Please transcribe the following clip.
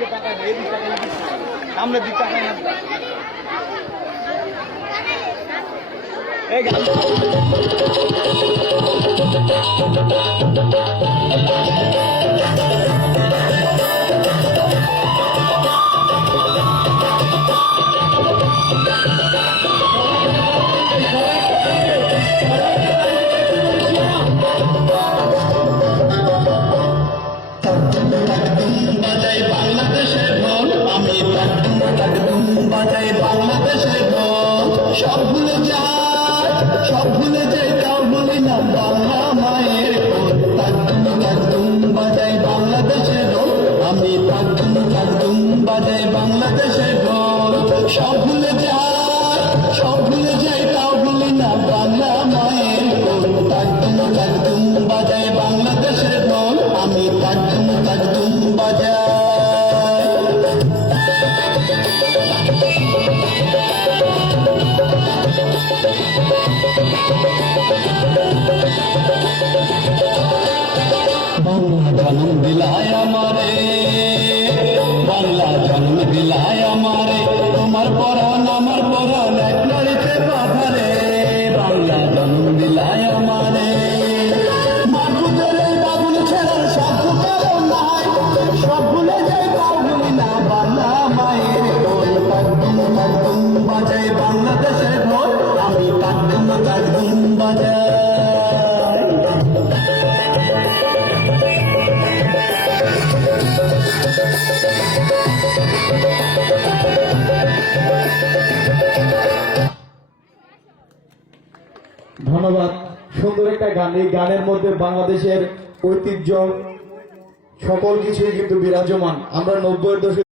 এদিকে টাকা নেই, এদিকে টাকা নেই, সামনের দিক টাকা না এই গান বাজাই বাংলাদেশের ঢোল, আমি বাজাই বাংলাদেশের ঢোল। সব ভুলে যাই তাও বলি না বাংলা মায়ের কোল। তাকদুম বাজাই বাংলাদেশের ঢোল, আমি তাকদুম বাজাই বাংলাদেশের ঢোল। সব ভুলে যাই তাও বলি না বাংলা মায়ের কোল। তাকদুম বাজাই বাংলাদেশের ঢোল, আমি তাকদুম বাজাই। বাংলা জন্ম দিলায় আমারে, বাংলা জন্ম দিলায় আমারে, তোমার পরাণ আমার পরাণ এক লড়িতে বাধারে। বাংলা জন্ম দিলায় আমারে, মাগুদের বাবুল ছেড়ার সব কারণ নাই, সব ভুলে যাই তাও ভুলি না বাংলা মায়ের কোল। তাকদুম বাজাই বাংলাদেশের ঢোল, আমি তাকদুম বাজাই। ধন্যবাদ। সুন্দর একটা গান। এই গানের মধ্যে বাংলাদেশের ঐতিহ্য সকল কিছুই কিন্তু বিরাজমান। আমরা 90-এর দশকে